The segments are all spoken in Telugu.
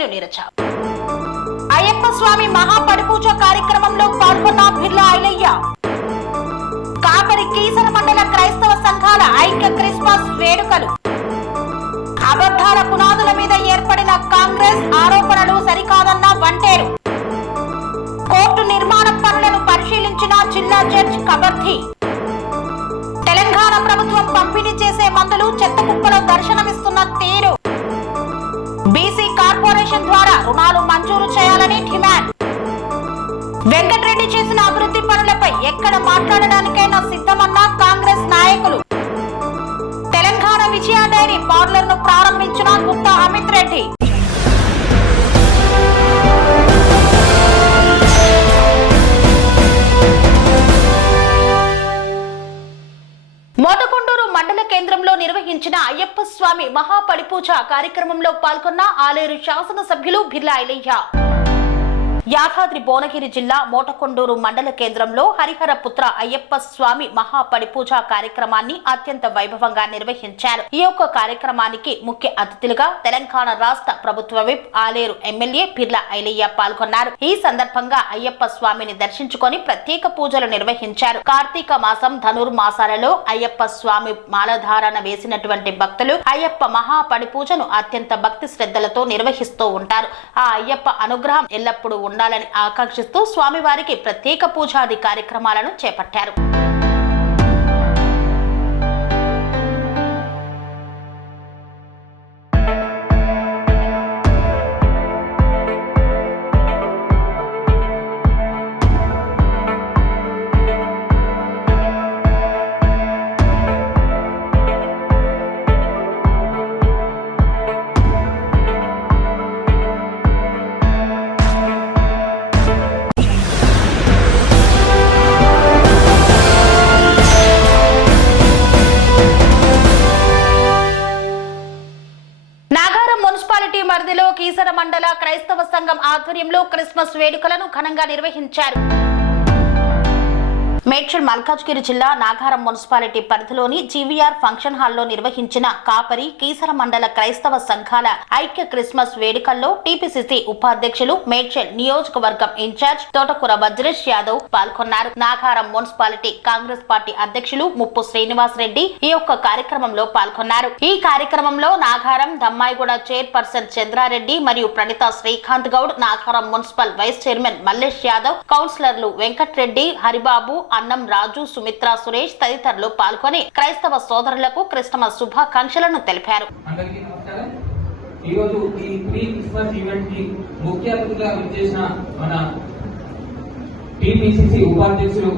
వేణు నీరజ. అయ్యప్ప స్వామి మహాపడిపూజ కార్యక్రమంలో పాల్గొన్న బిర్లా ఐలయ్య. కాపరి కీసర మండల క్రైస్తవ సంఘాల ఐక్య క్రిస్మస్ వేడుకలు. అబద్ధాల పునాదుల మీద ఏర్పడిన కాంగ్రెస్ ఆరోపణలు సరికాదన్న వంటేరు. కోర్టు నిర్మాణ పనులను పరిశీలించిన జిల్లా జడ్జి కబర్ధి. తెలంగాణ ప్రభుత్వం పంపిణీ చేసే మందులు చెత్త కుప్పలో దర్శనమిస్తున్న తీరు. బీసీ కార్పొరేషన్ ద్వారా రుణాలు మంజూరు చేయాలని డిమాండ్. వెంకటరెడ్డి చేసిన అభివృద్ధి పనులపై ఎక్కడ మాట్లాడడానికైనా సిద్ధమన్న కాంగ్రెస్ నాయకులు. తెలంగాణ విజయ డైరీ పార్లర్ ను ప్రారంభించిన గుప్తా అమిత్ రెడ్డి. మోటకొండూరు మండల కేంద్రంలో నిర్వహించిన అయ్యప్ప స్వామి మహాపడిపూజ కార్యక్రమంలో పాల్గొన్న ఆలేరు శాసనసభ్యులు బిర్లా ఐలయ్య. యాదాద్రి భువనగిరి జిల్లా మోటకొండూరు మండల కేంద్రంలో హరిహరపుత్ర అయ్యప్ప స్వామి మహాపడిపూజ కార్యక్రమాన్ని అత్యంత వైభవంగా నిర్వహించారు. ఈ యొక్క కార్యక్రమానికి ముఖ్య అతిథులుగా తెలంగాణ రాష్ట్ర ప్రభుత్వ విప్ ఆలేరు ఎమ్మెల్యే బిర్లా ఐలయ్య పాల్గొన్నారు. ఈ సందర్భంగా అయ్యప్ప స్వామిని దర్శించుకొని ప్రత్యేక పూజలు నిర్వహించారు. కార్తీక మాసం ధనుర్మాసాలలో అయ్యప్ప స్వామి మాలధారణ వేసినటువంటి భక్తులు అయ్యప్ప మహాపడిపూజను అత్యంత భక్తి శ్రద్ధలతో నిర్వహిస్తూ ఉంటారు. ఆ అయ్యప్ప అనుగ్రహం ఎల్లప్పుడూ ఉండాలని ఆకాంక్షిస్తూ స్వామివారికి ప్రత్యేక పూజాది కార్యక్రమాలను చేపట్టారు. పరిధిలో కీసర మండల క్రైస్తవ సంఘం ఆధ్వర్యంలో క్రిస్మస్ వేడుకలను ఘనంగా నిర్వహించారు. మేడ్చల్ మల్కాజ్గిరి జిల్లా నాగారం మున్సిపాలిటీ పరిధిలోని జీవీఆర్ ఫంక్షన్ హాల్లో నిర్వహించిన కాపరి కీసర మండల క్రైస్తవ సంఘాల ఐక్య క్రిస్మస్ వేడుకల్లో టీపీసీసీ ఉపాధ్యక్షులు మేడ్చల్ నియోజకవర్గం ఇన్ఛార్జ్ తోటకూర వజ్రేష్ యాదవ్ పాల్గొన్నారు. నాగారం మున్సిపాలిటీ కాంగ్రెస్ పార్టీ అధ్యక్షులు ముప్పు శ్రీనివాస్ రెడ్డి ఈ యొక్క కార్యక్రమంలో పాల్గొన్నారు. ఈ కార్యక్రమంలో నాగారం దమ్మాయిగూడ చైర్పర్సన్ చంద్రారెడ్డి మరియు Pranitha Srikanth Goud, Nagaram municipal vice chairman Mallesh Yadav, కౌన్సిలర్లు వెంకట్రెడ్డి, హరిబాబు, అన్నం రాజు, సుమిత్రా సురేష్ తదితరులు పాల్గొని క్రైస్తవ సోదరులకు క్రిస్మస్ శుభాకాంక్షలను తెలిపారు. ఈ రోజు ఈ ప్రీ క్రిస్మస్ ఈవెంట్ కి ముఖ్య అతిథిగా విచ్చేసిన మన టీపీసీసీ ఉపాధ్యక్షులు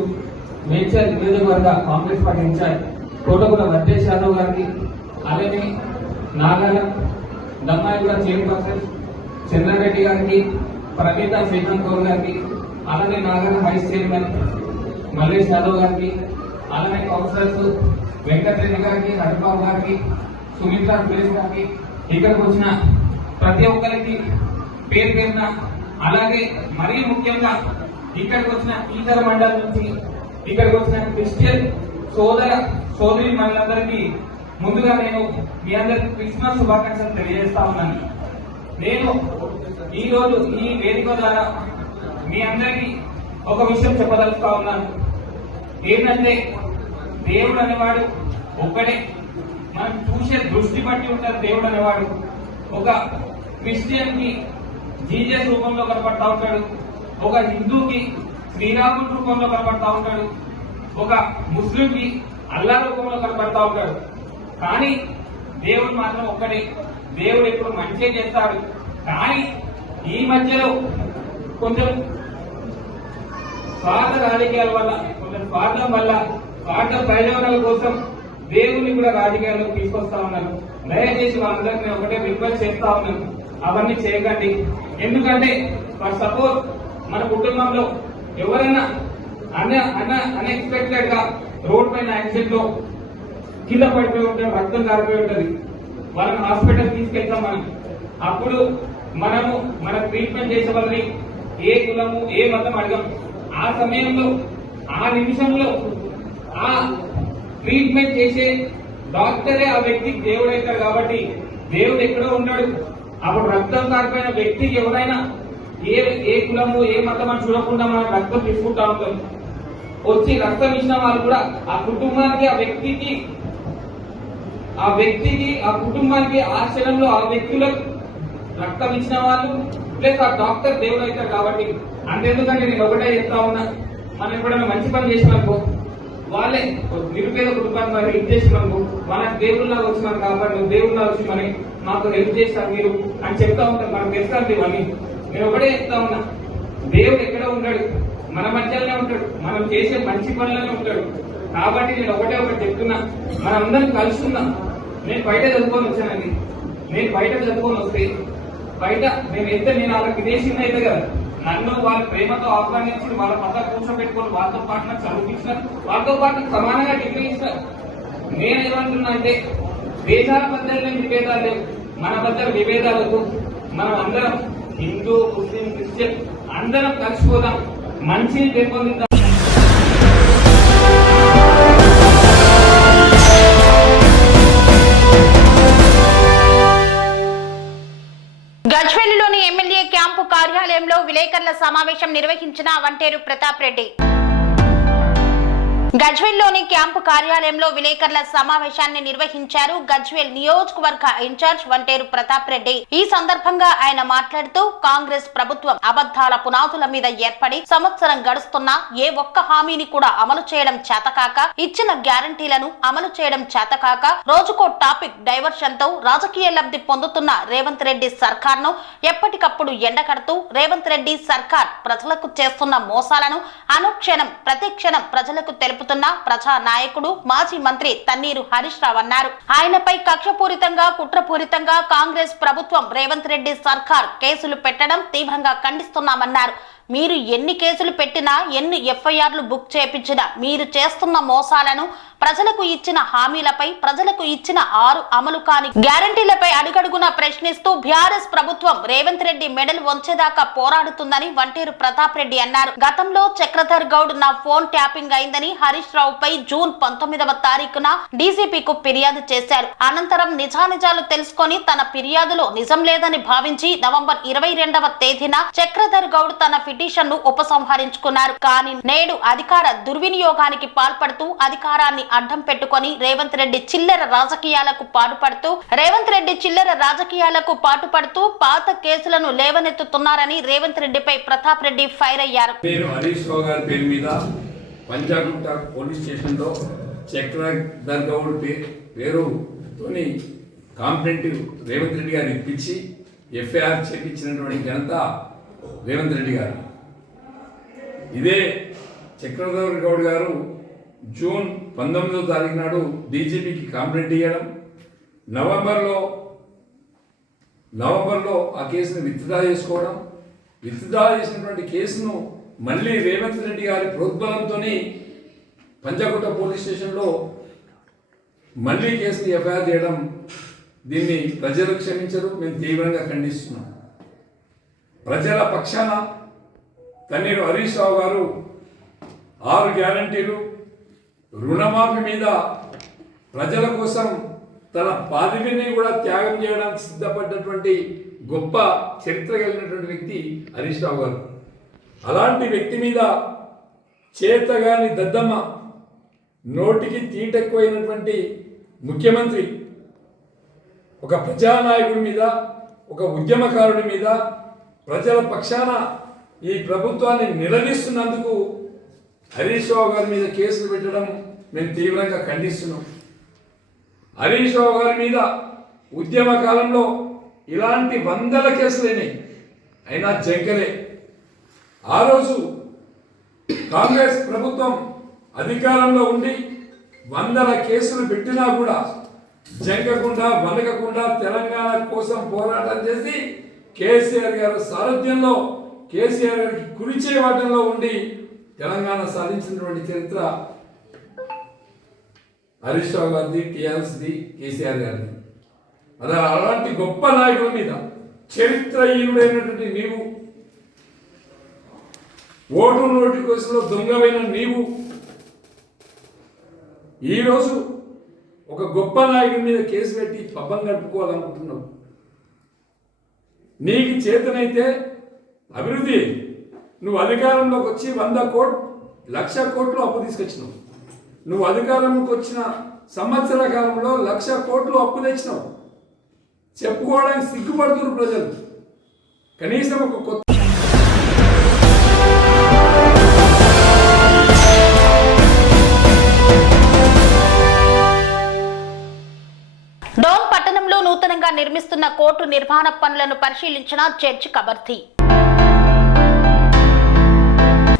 మేడ్చల్ నియోజకవర్గ కాంగ్రెస్ పార్టీ ఇన్ఛార్జ్ తోటకూర వజ్రేష్ యాదవ్ గారికి, అలాగే నాగారం దమ్మాయిగూడ చైర్పర్సన్ చంద్రారెడ్డి గారికి, ప్రవీత శ్రీకాంత్ గౌడ్ గారికి, అలాగే నాగారం వైస్ చైర్మన్ మల్లేష్ యాదవ్ గారికి, అలానే కౌన్సిలర్స్ వెంకటరెడ్డి గారికి, హరిబాబు గారికి, సుమిత్రా సురేష్ గారికి, ఇక్కడికి వచ్చిన ప్రతి ఒక్కరికి పేరు పేరున, అలాగే మరీ ముఖ్యంగా ఇక్కడికి వచ్చిన కీసర మండలం నుంచి ఇక్కడికి వచ్చిన క్రిస్టియన్ సోదర సోదరి మనందరికీ ముందుగా నేను మీ అందరికి క్రిస్మస్ శుభాకాంక్షలు తెలియజేస్తా ఉన్నాను. నేను ఈ రోజు ఈ వేదిక ద్వారా మీ అందరికీ ఒక విషయం చెప్పదలుచుతా ఉన్నాను. ఏంటంటే దేవుడు అనేవాడు ఒక్కడే. మనం చూసే దృష్టి బట్టి ఉంటారు దేవుడు అనేవాడు. ఒక క్రిస్టియన్ కి జీజస్ రూపంలో కనపడతా ఉంటాడు, ఒక హిందూకి శ్రీరాముడి రూపంలో కనపడతా ఉంటాడు, ఒక ముస్లిం కి అల్లా రూపంలో కనపడతా ఉంటాడు. కానీ దేవుడు మాత్రం ఒక్కడే. దేవుడు ఎప్పుడు మంచిగా చేస్తాడు. కానీ ఈ మధ్యలో కొంచెం స్వార్థ రాజకీయాల వల్ల, కొంచెం స్వార్థం వల్ల, స్వార్థ ప్రయోజనాల కోసం దేవుని కూడా రాజకీయాల్లోకి తీసుకొస్తా ఉన్నారు. దయచేసి వాళ్ళందరికీ ఒకటే రిక్వెస్ట్ చేస్తా ఉన్నాను, అవన్నీ చేయకండి. ఎందుకంటే ఫర్ సపోజ్ మన కుటుంబంలో ఎవరైనా అన్ఎక్స్పెక్టెడ్ గా రోడ్ పైన యాక్సిడెంట్ లో కింద పడిపోయి ఉంటారు, రక్తం కారిపోయి ఉంటుంది, వాళ్ళని హాస్పిటల్ తీసుకెళ్తాం మనం. అప్పుడు మనము మన ట్రీట్మెంట్ చేసే వాళ్ళని ఏ కులము ఏ మతం అడగం. ఆ సమయంలో ఆ నిమిషంలో ఆ ట్రీట్మెంట్ చేసే డాక్టరే ఆ వ్యక్తికి దేవుడు అవుతాడు. కాబట్టి దేవుడు ఎక్కడో ఉన్నాడు, అప్పుడు రక్తం కారిపోయిన వ్యక్తికి ఎవరైనా ఏ కులము ఏ మతం అని చూడకుండా మనం రక్తం తీసుకుంటా ఉంటాం. వచ్చి రక్తం ఇచ్చిన వాళ్ళు కూడా ఆ కుటుంబానికి ఆ కుటుంబానికి ఆ క్షణంలో ఆ వ్యక్తులకు రక్తం ఇచ్చిన వాళ్ళు ప్లస్ ఆ డాక్టర్ దేవుడు అవుతారు. కాబట్టి అంతెందుకంటే నేను ఒకటే చెప్తా ఉన్నా, మనం ఎప్పుడైనా మంచి పని చేసినాకో వాళ్ళే నిరుపేద కుటుంబాన్ని మరి హెల్ప్ చేసినాము, మన దేవుళ్ళగా వచ్చి మనం కాపాడు, దేవుళ్ళగా వచ్చి మరి మాకు హెల్ప్ చేస్తారు మీరు అని చెప్తా ఉంటారు. మనం తెలుస్తాం ఇవన్నీ. నేను ఒకటే చెప్తా ఉన్నా, దేవుడు ఎక్కడ ఉంటాడు? మన మధ్యలోనే ఉంటాడు, మనం చేసే మంచి పనులనే ఉంటాడు. కాబట్టి నేను ఒకటి చెప్తున్నా, మనందరం కలిసి ఉన్నాం. నేను బయట చదువుకొని వచ్చానండి. నేను బయట చదువుకొని వస్తే బయట నేను వాళ్ళకి విదేశీని అయితే కదా, నన్ను వాళ్ళ ప్రేమతో ఆహ్వానించి వాళ్ళ పట్ల కూర్చోబెట్టుకొని వాళ్ళతో పాటు నాకు చదివించినారు, వాళ్ళతో పాటు సమానంగా డిగ్రీ ఇస్తారు. నేను ఏమంటున్నా అంటే దేశాల మధ్యలో విభేదాలు లేవు, మన మధ్య విభేదాలకు మనం అందరం హిందూ ముస్లిం క్రిస్టియన్ అందరం కలిసిపోదాం, మంచిని పెంపొందిద్దాం. గజ్వేల్లోని ఎమ్మెల్యే క్యాంపు కార్యాలయంలో విలేకరుల సమావేశం నిర్వహించిన వంటేరు ప్రతాప్ రెడ్డి. గజ్వేల్లోని క్యాంపు కార్యాలయంలో విలేకరుల సమావేశాన్ని నిర్వహించారు గజ్వేల్ నియోజకవర్గ ఇన్ఛార్జ్ వంటేరు ప్రతాప్ రెడ్డి. ఈ సందర్భంగా ఆయన మాట్లాడుతూ కాంగ్రెస్ ప్రభుత్వం అబద్ధాల పునాదుల మీద ఏర్పడి సంవత్సరం గడుస్తున్నా ఏ ఒక్క హామీని కూడా అమలు చేయడం చేతకాక, ఇచ్చిన గ్యారంటీలను అమలు చేయడం చేతకాక, రోజుకో టాపిక్ డైవర్షన్ తో రాజకీయ లబ్ధి పొందుతున్న రేవంత్ రెడ్డి సర్కార్ ను ఎప్పటికప్పుడు ఎండకడుతూ రేవంత్ రెడ్డి సర్కార్ ప్రజలకు చేస్తున్న మోసాలను అనుక్షణం ప్రతిక్షణం ప్రజలకు తెలుపుతున్న ప్రజా నాయకుడు మాజీ మంత్రి తన్నీరు హరీష్ రావు అన్నారు. ఆయనపై కక్షపూరితంగా కుట్రపూరితంగా కాంగ్రెస్ ప్రభుత్వం రేవంత్ రెడ్డి సర్కార్ కేసులు పెట్టడం తీవ్రంగా ఖండిస్తున్నామన్నారు. మీరు ఎన్ని కేసులు పెట్టినా, ఎన్ని ఎఫ్ఐఆర్లు బుక్ చేపించినా మీరు చేస్తున్న మోసాలను, ప్రజలకు ఇచ్చిన హామీలపై, ప్రజలకు ఇచ్చిన 6 అమలు కాని గ్యారంటీలపై అడుగడుగునా ప్రశ్నిస్తూ బీఆర్ఎస్ ప్రభుత్వం రేవంత్ రెడ్డి మెడలు వంచేదాకా పోరాడుతుందని వంటేరు ప్రతాప్ రెడ్డి అన్నారు. గతంలో చక్రధర్ గౌడ్ నా ఫోన్ ట్యాపింగ్ అయిందని హరీష్ రావుపై జూన్ 19వ తారీఖున డీజీపీకు ఫిర్యాదు చేశారు. అనంతరం నిజానిజాలు తెలుసుకొని తన ఫిర్యాదులో నిజం లేదని భావించి నవంబర్ 22వ తేదీన చక్రధర్ గౌడ్ తన పిటిషన్ ను ఉపసంహరించుకున్నారు. కానీ నేడు అధికార దుర్వినియోగానికి పాల్పడుతూ అధికారాన్ని అడ్డం పెట్టుకొని రేవంత్ రెడ్డి చిల్లర రాజకీయాలకు పాటుపడుతూ పాత కేసులను లేవనెత్తుతున్నారని రేవంత్ రెడ్డిపై ప్రతాప్ రెడ్డి ఫైర్ అయ్యారు. హరీష్ రావు గారి పేరు మీద పంజాగుట్ట పోలీస్ స్టేషన్ లో చక్రధర్ గౌడ్ పేరుతోని కంప్లైంట్ రేవంత్ రెడ్డి గారు ఇప్పించి ఎఫ్ఐఆర్ చేపించినటువంటి ఘనత రేవంత్ రెడ్డి గారు. ఇదే చక్రధర్ గౌడ్ గారు జూన్ 19వ తారీఖు నాడు డీజీపీకి కంప్లైంట్ ఇవ్వడం, నవంబర్లో ఆ కేసును విత్డ్రా చేసుకోవడం, విత్డ్రా చేసినటువంటి కేసును మళ్ళీ రేవంత్ రెడ్డి గారి ప్రోద్బలంతో పంజాగుట్ట పోలీస్ స్టేషన్లో మళ్ళీ కేసుని ఎఫ్ఐఆర్ చేయడం, దీన్ని ప్రజలు క్షమించరు, మేము తీవ్రంగా ఖండిస్తున్నాం. ప్రజల పక్షాన తన్నీరు హరీష్ రావు గారు 6 గ్యారంటీలు, రుణమాఫీ మీద ప్రజల కోసం తన పదవిని కూడా త్యాగం చేయడానికి సిద్ధపడ్డటువంటి గొప్ప చరిత్ర కలిగినటువంటి వ్యక్తి హరీష్ రావు గారు. అలాంటి వ్యక్తి మీద చేతగాని దద్దమ్మ, నోటికి తీటెక్కువైనటువంటి ముఖ్యమంత్రి ఒక ప్రజానాయకుడి మీద, ఒక ఉద్యమకారుడి మీద, ప్రజల పక్షాన ఈ ప్రభుత్వాన్ని నిలదీస్తున్నందుకు హరీష్ రావు గారి మీద కేసులు పెట్టడం మేము తీవ్రంగా ఖండిస్తున్నాం. హరీష్ రావు గారి మీద ఉద్యమ కాలంలో ఇలాంటి 100ల కేసులైనాయి, అయినా జంకలే. ఆ రోజు కాంగ్రెస్ ప్రభుత్వం అధికారంలో ఉండి 100ల కేసులు పెట్టినా కూడా జంకకుండా వనకకుండా తెలంగాణ కోసం పోరాటం చేసి కేసీఆర్ గారి సారథ్యంలో, కేసీఆర్ గారికి కురిచే వాటంలో ఉండి తెలంగాణ సాధించినటువంటి చరిత్ర హరీష్ రావు గారిది, టీఆర్ఎస్ది, కేసీఆర్ గారిది. అలాంటి గొప్ప నాయకుల మీద చరిత్రహీనుడైనటువంటి నీవు, ఓటు నోటి కేసులో దొంగమైన నీవు ఈరోజు ఒక గొప్ప నాయకుడి మీద కేసు పెట్టి పబ్బం గడుపుకోవాలనుకుంటున్నావు. నీకు చేతనైతే అభివృద్ధి. నువ్వు అధికారంలోకి వచ్చి 100 కోట్లు 1,00,000 కోట్లు అప్పు తీసుకొచ్చినావు. నువ్వు అధికారంలోకి వచ్చిన సంవత్సర కాలంలో 1,00,000 కోట్లు అప్పు తెచ్చినావు. చెప్పుకోవడానికి సిగ్గుపడుతున్నారు ప్రజలు. కనీసం ఒక కొత్త డోన్ పట్టణంలో నూతనంగా నిర్మిస్తున్న కోర్టు నిర్మాణ పనులను పరిశీలించిన జడ్జి కబర్తి.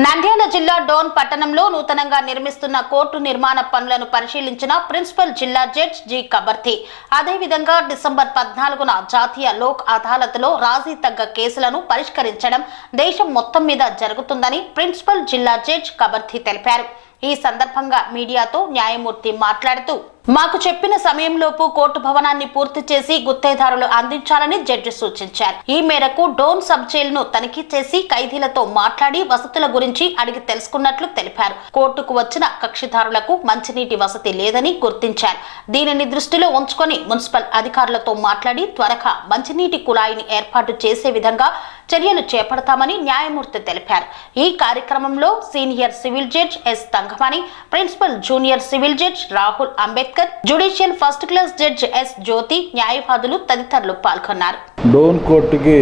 నంద్యాల జిల్లా డోన్ పట్టణంలో నూతనంగా నిర్మిస్తున్న కోర్టు నిర్మాణ పనులను పరిశీలించిన ప్రిన్సిపల్ జిల్లా జడ్జి జి కబర్తి. అదేవిధంగా డిసెంబర్ 14న జాతీయ లోక్ అదాలత్లో రాజీ తగ్గ కేసులను పరిష్కరించడం దేశం మొత్తం మీద జరుగుతుందని ప్రిన్సిపల్ జిల్లా జడ్జి కబర్తి తెలిపారు. ఈ సందర్భంగా మీడియాతో న్యాయమూర్తి మాట్లాడుతూ, మాకు చెప్పిన సమయంలోపు కోర్టు భవనాన్ని పూర్తి చేసి గుత్తేదారులు అందించాలని జడ్జి సూచించారు. ఈ మేరకు డోన్ సబ్ జైలును తనిఖీ చేసి ఖైదీలతో మాట్లాడి వసతుల గురించి అడిగి తెలుసుకున్నట్లు తెలిపారు. కోర్టుకు వచ్చిన కక్షిదారులకు మంచినీటి వసతి లేదని గుర్తించారు. దీనిని దృష్టిలో ఉంచుకొని మున్సిపల్ అధికారులతో మాట్లాడి త్వరగా మంచినీటి కుళాయిని ఏర్పాటు చేసే విధంగా చర్యలు చేపడతామని న్యాయమూర్తి తెలిపారు. ఈ కార్యక్రమంలో senior civil judge S Thangamani, principal junior civil judge Rahul Ambedkar, judicial first class judge S Jyothi, న్యాయవాదులు తదితరులు పాల్గొన్నారు. డోన్ కోర్టుకి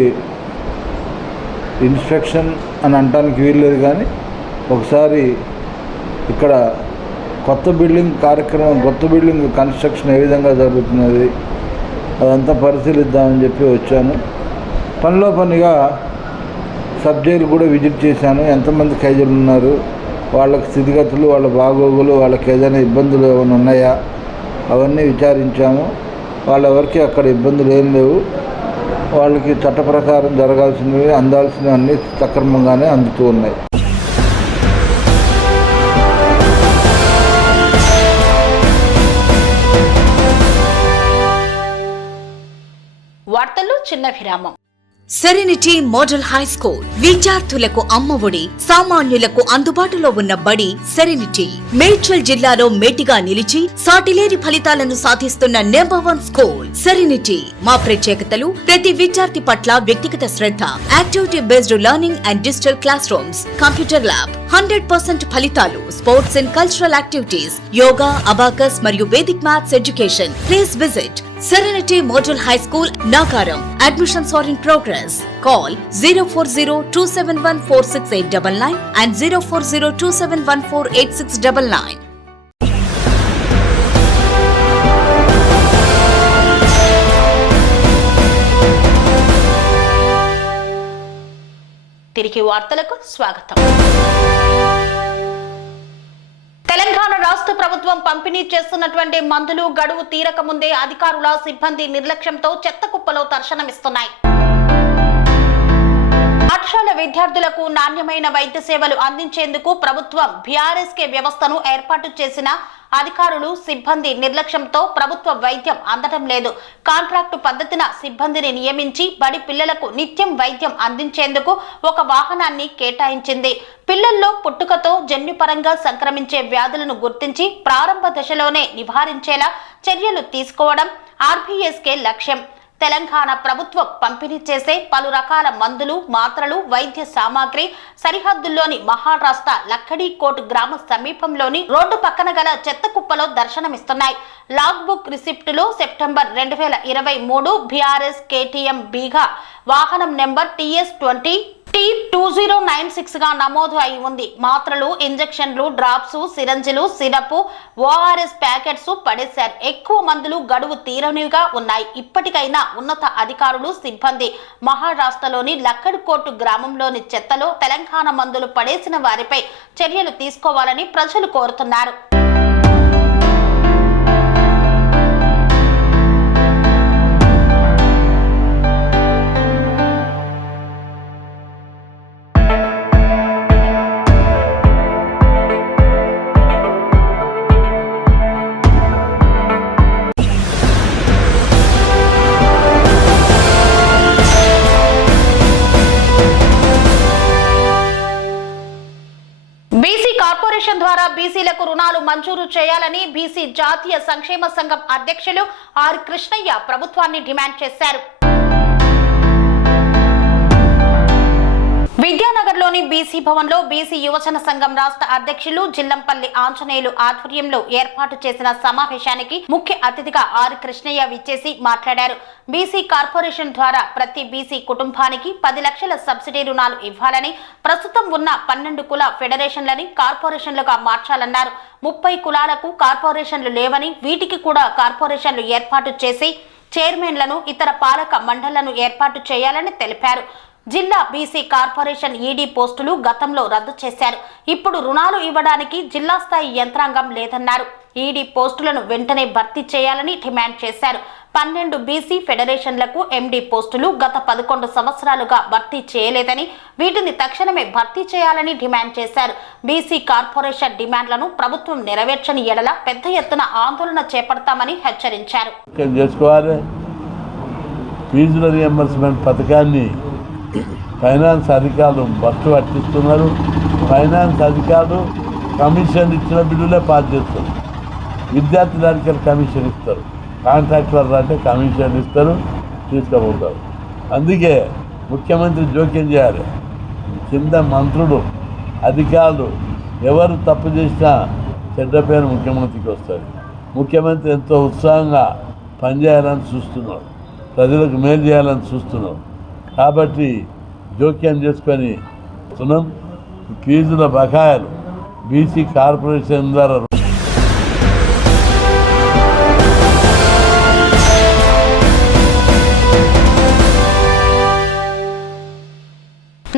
ఇన్స్పెక్షన్ అని అనడానికి వీల్లేదు, కానీ ఒకసారి ఇక్కడ కొత్త బిల్డింగ్ కన్స్ట్రక్షన్ ఏ విధంగా జరుగుతున్నది అదంతా పరిశీలిద్దామని చెప్పి వచ్చాను. పనిలో పనిగా సబ్ జైలు కూడా విజిట్ చేశాను. ఎంతమంది ఖైదీలు ఉన్నారు, వాళ్ళకి స్థితిగతులు, వాళ్ళ బాగోగులు, వాళ్ళకి ఏదైనా ఇబ్బందులు ఏమైనా ఉన్నాయా అవన్నీ విచారించాము. వాళ్ళెవరికి అక్కడ ఇబ్బందులు ఏం లేవు. వాళ్ళకి చట్ట ప్రకారం జరగాల్సినవి అందాల్సినవి అన్నీ సక్రమంగానే అందుతూ ఉన్నాయి. వార్తల్లో చిన్న విరామం. సెరెనిటీ మోడల్ హై స్కూల్ విద్యార్థులకు అమ్మఒడి, సామాన్యులకు అందుబాటులో ఉన్న బడి సెరెనిటీ. మేడ్చల్ జిల్లాలో మేటిగా నిలిచి సాటిలేని ఫలితాలను సాధిస్తున్న #1 స్కూల్ సెరెనిటీ. మా ప్రత్యేకతలు ప్రతి విద్యార్థి పట్ల వ్యక్తిగత శ్రద్ధ, activity based learning and digital classrooms, computer lab, 100% ఫలితాలు, sports and cultural activities, yoga, abacus మరియు Vedic maths education. Please visit Serenity Model High School, Nagaram. Admissions are in progress. Call 040-271-46899 and 040-271-48699. తిరిగి వార్తలకు స్వాగతం. తెలంగాణ రాష్ట్ర ప్రభుత్వం పంపిణీ చేస్తున్నటువంటి మందులు గడువు తీరక ముందే అధికారుల సిబ్బంది నిర్లక్ష్యంతో చెత్త కుప్పలో దర్శనమిస్తున్నాయి. పాఠశాల విద్యార్థులకు నాణ్యమైన వైద్య సేవలు అందించేందుకు ప్రభుత్వం బీఆర్ఎస్కే వ్యవస్థను ఏర్పాటు చేసిన అధికారులు సిబ్బంది నిర్లక్ష్యంతో ప్రభుత్వ వైద్యం అందడం లేదు. కాంట్రాక్టు పద్ధతిన సిబ్బందిని నియమించి బడి పిల్లలకు నిత్యం వైద్యం అందించేందుకు ఒక వాహనాన్ని కేటాయించింది. పిల్లల్లో పుట్టుకతో జన్యుపరంగా సంక్రమించే వ్యాధులను గుర్తించి ప్రారంభ దశలోనే నివారించేలా చర్యలు తీసుకోవడం ఆర్బీఎస్కే లక్ష్యం. తెలంగాణ ప్రభుత్వం పంపిణీ చేసే పలు రకాల మందులు, మాత్రలు, వైద్య సామాగ్రి సరిహద్దుల్లోని మహారాష్ట్ర లక్కడీకోట్ గ్రామ సమీపంలోని రోడ్డు పక్కన గల చెత్త కుప్పలో దర్శనమిస్తున్నాయి. లాగ్ బుక్ రిసిప్టులో సెప్టెంబర్ 2023 బీఆర్ఎస్ కేటీఎం బీగా వాహనం నెంబర్ TS20 T2096 గా నమోదు అయి ఉంది. మాత్రలు, ఇంజెక్షన్లు, డ్రాప్స్, సిరంజిలు, సిరప్, ORS ప్యాకెట్స్ పడేశారు. ఎక్కువ మందులు గడువు తీరనివిగా ఉన్నాయి. ఇప్పటికైనా ఉన్నత అధికారులు, సిబ్బంది మహారాష్ట్రలోని లక్కడికోట్ గ్రామంలోని చెత్తలో తెలంగాణ మందులు పడేసిన వారిపై చర్యలు తీసుకోవాలని ప్రజలు కోరుతున్నారు. ద్వారా బీసీలకు రుణాలు మంజూరు చేయాలని బీసీ జాతీయ సంక్షేమ సంఘం అధ్యక్షులు ఆర్ కృష్ణయ్య ప్రభుత్వాన్ని డిమాండ్ చేశారు. విద్యానగర్లోని బీసీ భవన్లో బీసీ యువజన సంఘం రాష్ట్ర అధ్యక్షులు జిల్లంపల్లి ఆంజనేయులు ఆధ్వర్యంలో ఏర్పాటు చేసిన సమావేశానికి ముఖ్య అతిథిగా ఆర్ కృష్ణయ్య విచ్చేసి మాట్లాడారు. బీసీ కార్పొరేషన్ ద్వారా ప్రతి బీసీ కుటుంబానికి 10 లక్షల సబ్సిడీ రుణాలు ఇవ్వాలని, ప్రస్తుతం ఉన్న 12 కుల ఫెడరేషన్లని కార్పొరేషన్లుగా మార్చాలన్నారు. 30 కులాలకు కార్పొరేషన్లు లేవని, వీటికి కూడా కార్పొరేషన్లు ఏర్పాటు చేసి చైర్మన్లను, ఇతర పాలక మండళ్లను ఏర్పాటు చేయాలని తెలిపారు. జిల్లా బీసీ కార్పొరేషన్ ఈడీ పోస్టులు గతంలో రద్దు చేశారు. ఇప్పుడు రుణాలు ఇవ్వడానికి జిల్లా స్థాయి యంత్రాంగం లేదన్నారు. ఈడీ పోస్టులను వెంటనే భర్తీ చేయాలని డిమాండ్ చేశారు. 12 బీసీ ఫెడరేషన్లకు ఎండీ పోస్టులు గత 11 సంవత్సరాలుగా భర్తీ చేయలేదని, వీటిని తక్షణమే భర్తీ చేయాలని డిమాండ్ చేశారు. బీసీ కార్పొరేషన్ డిమాండ్లను ప్రభుత్వం నెరవేర్చని ఎడల పెద్ద ఎత్తున ఆందోళన చేపడతామని హెచ్చరించారు. ఫీజుల రియంబర్స్మెంట్ పథకాన్ని ఫైనాన్స్ అధికారులు బస్సు పట్టిస్తున్నారు. ఫైనాన్స్ అధికారులు కమిషన్ ఇచ్చిన బిల్లులే పాస్ చేస్తారు. విద్యార్థి దానికి కమిషన్ ఇస్తారు. కాంట్రాక్టర్ అంటే కమిషన్ ఇస్తారు, తీసుకుపోతారు. అందుకే ముఖ్యమంత్రి జోక్యం చేయాలి. కింద మంత్రులు, అధికారులు ఎవరు తప్పు చేసినా చెడ్డ పేరు ముఖ్యమంత్రికి వస్తుంది. ముఖ్యమంత్రి ఎంతో ఉత్సాహంగా పనిచేయాలని చూస్తున్నారు, ప్రజలకు మేలు చేయాలని చూస్తున్నారు. కాబట్టి జోక్యం చేసుకొని ఫీజుల బకాయిలు బీసీ కార్పొరేషన్ ద్వారా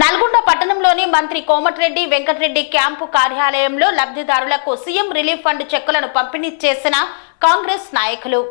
నల్గొండ పట్టణంలోని మంత్రి కోమటిరెడ్డి వెంకటరెడ్డి క్యాంపు కార్యాలయంలో లబ్ధిదారులకు సీఎం రిలీఫ్ ఫండ్ చెక్కులను పంపిణీ చేసిన కాంగ్రెస్ నాయకులు.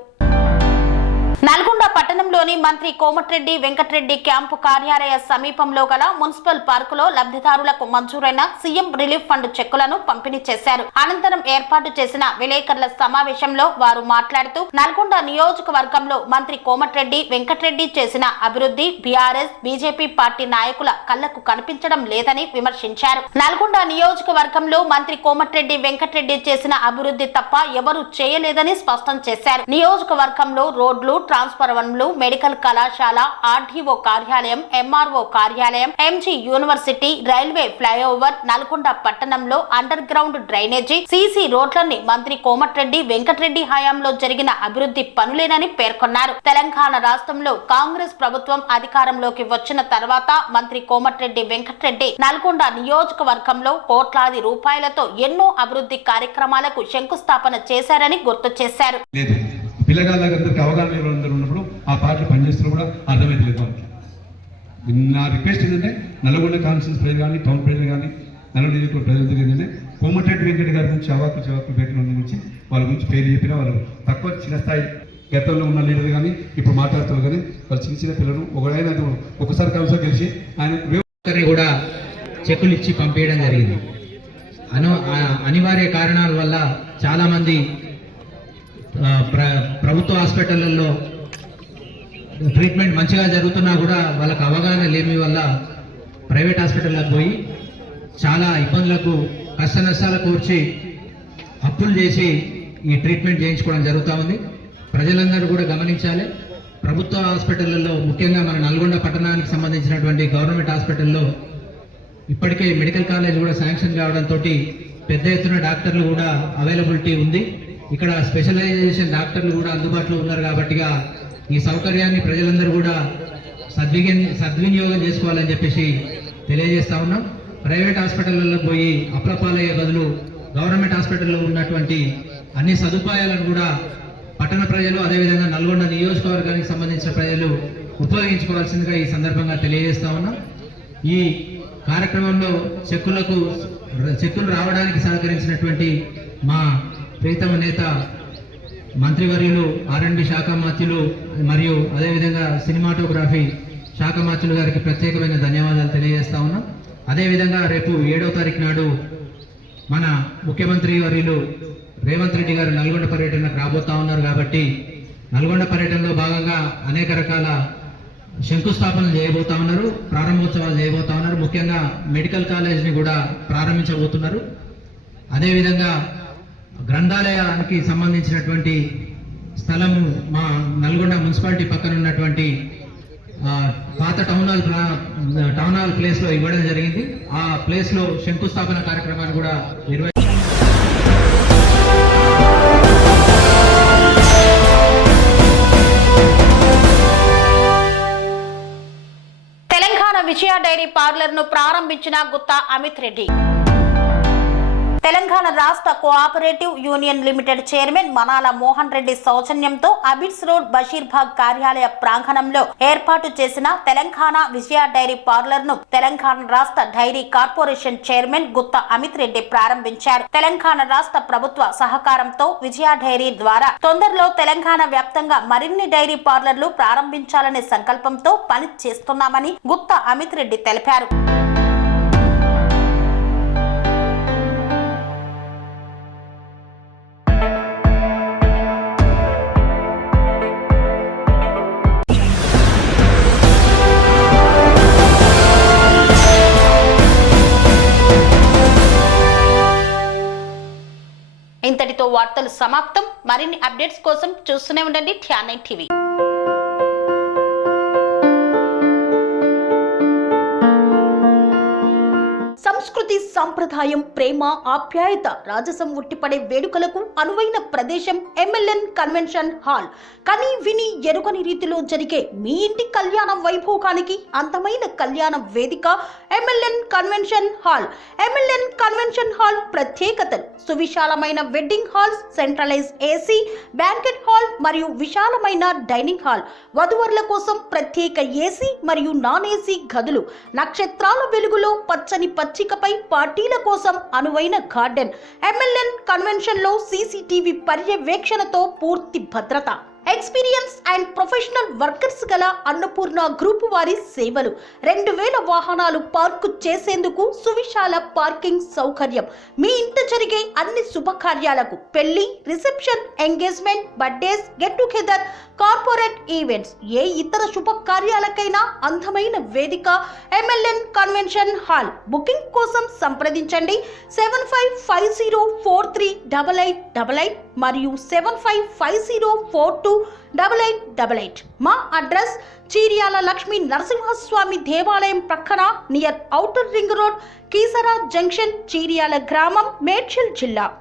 నల్గొండ పట్టణంలోని మంత్రి కోమటిరెడ్డి వెంకటరెడ్డి క్యాంపు కార్యాలయ సమీపంలో గల మున్సిపల్ పార్కులో లబ్ధిదారులకు మంజూరైన సీఎం రిలీఫ్ ఫండ్ చెక్కులను పంపిణీ చేశారు. అనంతరం ఏర్పాటు చేసిన విలేకరుల సమావేశంలో వారు మాట్లాడుతూ నల్గొండ నియోజకవర్గంలో మంత్రి కోమటిరెడ్డి వెంకటరెడ్డి చేసిన అభివృద్ధి బీఆర్ఎస్, బీజేపీ పార్టీ నాయకుల కళ్లకు కనిపించడం లేదని విమర్శించారు. నల్గొండ నియోజకవర్గంలో మంత్రి కోమటిరెడ్డి వెంకటరెడ్డి చేసిన అభివృద్ధి తప్ప ఎవరూ చేయలేదని స్పష్టం చేశారు. నియోజకవర్గంలో రోడ్లు, ట్రాన్స్ఫార్మర్లు, మెడికల్ కళాశాల, ఆర్డీఓ కార్యాలయం, ఎంఆర్ఓ కార్యాలయం, MG university, railway flyover, Nalgonda పట్టణంలో అండర్ గ్రౌండ్ డ్రైనేజీ, సీసీ రోడ్లన్నీ మంత్రి కోమటిరెడ్డి వెంకటరెడ్డి హయాంలో జరిగిన అభివృద్ధి పనులేనని పేర్కొన్నారు. తెలంగాణ రాష్ట్రంలో కాంగ్రెస్ ప్రభుత్వం అధికారంలోకి వచ్చిన తర్వాత మంత్రి కోమటిరెడ్డి వెంకటరెడ్డి నల్గొండ నియోజకవర్గంలో కోట్లాది రూపాయలతో ఎన్నో అభివృద్ధి కార్యక్రమాలకు శంకుస్థాపన చేశారని గుర్తు చేశారు. పిల్లగాళ్ళందరికీ అవగాహన ఉన్నప్పుడు ఆ పార్టీ పనిచేస్తున్నా కూడా అర్థమైతలేదు. నా రిక్వెస్ట్ ఏంటంటే నల్గొండ కాన్స్టిట్యూన్స్ ప్రజలు కానీ, టౌన్ ప్రజలు కానీ, నల్గొండ నియోజకవర్గ ప్రజలు ఏంటంటే కోమటిరెడ్డి వెంకటరెడ్డి గారి గురించి చవాకులు పెట్టిన గురించి వాళ్ళ గురించి పేరు చెప్పిన వాళ్ళు తక్కువ చిన్న స్థాయి గతంలో ఉన్న లీడర్ కానీ ఇప్పుడు మాట్లాడుతున్నారు కానీ వాళ్ళు చిన్న చిన్న పిల్లలు ఒకసారి కౌన్సిల్ గెలిచి ఆయన కూడా చెక్కులు ఇచ్చి పంపేయడం జరిగింది. అనివార్య కారణాల వల్ల చాలామంది ప్రభుత్వ హాస్పిటళ్లలో ట్రీట్మెంట్ మంచిగా జరుగుతున్నా కూడా వాళ్ళకు అవగాహన లేని వల్ల ప్రైవేట్ హాస్పిటల్లకు పోయి చాలా ఇబ్బందులకు, కష్ట నష్టాలకు వచ్చి అప్పులు చేసి ఈ ట్రీట్మెంట్ చేయించుకోవడం జరుగుతూ ఉంది. ప్రజలందరూ కూడా గమనించాలి. ప్రభుత్వ హాస్పిటళ్లలో ముఖ్యంగా మన నల్గొండ పట్టణానికి సంబంధించినటువంటి గవర్నమెంట్ హాస్పిటల్లో ఇప్పటికే మెడికల్ కాలేజ్ కూడా శాంక్షన్ కావడంతో పెద్ద ఎత్తున డాక్టర్లు కూడా అవైలబిలిటీ ఉంది. ఇక్కడ స్పెషలైజేషన్ డాక్టర్లు కూడా అందుబాటులో ఉన్నారు. కాబట్టిగా ఈ సౌకర్యాన్ని ప్రజలందరూ కూడా సద్వినియోగం చేసుకోవాలని చెప్పేసి తెలియజేస్తా ఉన్నాం. ప్రైవేట్ హాస్పిటల్లో పోయి అప్రపాలయ్యే బదులు గవర్నమెంట్ హాస్పిటల్లో ఉన్నటువంటి అన్ని సదుపాయాలను కూడా పట్టణ ప్రజలు, అదేవిధంగా నల్గొండ నియోజకవర్గానికి సంబంధించిన ప్రజలు ఉపయోగించుకోవాల్సిందిగా ఈ సందర్భంగా తెలియజేస్తా ఉన్నాం. ఈ కార్యక్రమంలో చెక్కులు రావడానికి సహకరించినటువంటి మా ప్రీతమ నేత మంత్రివర్యులు, ఆర్ఎండ్బి శాఖ మంత్రులు మరియు అదేవిధంగా సినిమాటోగ్రఫీ శాఖ మంత్రులు గారికి ప్రత్యేకమైన ధన్యవాదాలు తెలియజేస్తా ఉన్నాం. అదేవిధంగా రేపు 7వ తారీఖు నాడు మన ముఖ్యమంత్రి వర్యులు రేవంత్ రెడ్డి గారు నల్గొండ పర్యటనకు రాబోతా ఉన్నారు. కాబట్టి నల్గొండ పర్యటనలో భాగంగా అనేక రకాల శంకుస్థాపనలు చేయబోతా ఉన్నారు, ప్రారంభోత్సవాలు చేయబోతా ఉన్నారు. ముఖ్యంగా మెడికల్ కాలేజ్ని కూడా ప్రారంభించబోతున్నారు. అదేవిధంగా గ్రంథాలయానికి సంబంధించినటువంటి స్థలము మా నల్గొండ మున్సిపాలిటీ పక్కన ఉన్నటువంటి పాత టౌన్ హాల్ ప్లేస్లో ఇవ్వడం జరిగింది. ఆ ప్లేస్లో శంకుస్థాపన కార్యక్రమాన్ని కూడా తెలంగాణ విజయ డైరీ పార్లర్ ను ప్రారంభించిన గుత్తా అమిత్ రెడ్డి. తెలంగాణ రాష్ట్ర cooperative union limited chairman Manala Mohan Reddy సౌజన్యంతో అబిడ్స్ రోడ్ బషీర్బాగ్ కార్యాలయ ప్రాంగణంలో ఏర్పాటు చేసిన తెలంగాణ విజయ డైరీ పార్లర్ ను తెలంగాణ రాష్ట్ర dairy corporation chairman Gutta Amit Reddy ప్రారంభించారు. తెలంగాణ రాష్ట్ర ప్రభుత్వ సహకారంతో విజయ డైరీ ద్వారా తొందరలో తెలంగాణ వ్యాప్తంగా మరిన్ని డైరీ పార్లర్లు ప్రారంభించాలనే సంకల్పంతో పని చేస్తున్నామని గుత్తా అమిత్ రెడ్డి తెలిపారు. ఇంతటితో వార్తలు సమాప్తం. మరిన్ని అప్డేట్స్ కోసం చూస్తూనే ఉండండి TR9 టీవీ. సంస్కృతి, సంప్రదాయం, ప్రేమ, ఆప్యాయత, రాజసం ఉట్టిపడే వేడుకలకు అనువైన ప్రదేశం MLN కన్వెన్షన్ హాల్. కని విని ఎరుగని రీతిలో జరిగే మీ ఇంటి కళ్యాణ వైభోగానికి అందమైన కళ్యాణ వేదిక MLN convention hall. MLN convention hall ప్రత్యేకతలు: సువిశాలమైన wedding halls, centralise AC banquet hall మరియు విశాలమైన డైనింగ్ హాల్, వధువరుల కోసం ప్రత్యేక AC మరియు నాన్ AC గదులు, నక్షత్రాల వెలుగులో పచ్చని పచ్చికపై పార్టీల కోసం అనువైన గార్డెన్. MLN కన్వెన్షన్ లో CCTV పర్యవేక్షణతో పూర్తి భద్రత. ఎక్స్పీరియన్స్ అండ్ ప్రొఫెషనల్ వర్కర్స్ గల అన్నపూర్ణ గ్రూప్ వారి సేవలు. 2000 వాహనాలు పార్కు చేసేందుకు సువిశాల పార్కింగ్ సౌకర్యం. మీ ఇంట జరిగే అన్ని శుభకార్యాలకు, పెళ్లి, reception, engagement, birthdays, get together, corporate events, ఏ ఇతర శుభకార్యాలకైనా అందమైన వేదిక MLN కన్వెన్షన్ హాల్. బుకింగ్ కోసం సంప్రదించండి 7550438888 మరియు 7550428888. మా అడ్రస్ చీర్యాల లక్ష్మీ నరసింహస్వామి దేవాలయం ప్రక్కన, near outer ring road, Keesara junction, Cheeryal గ్రామం, మేడ్చల్ జిల్లా.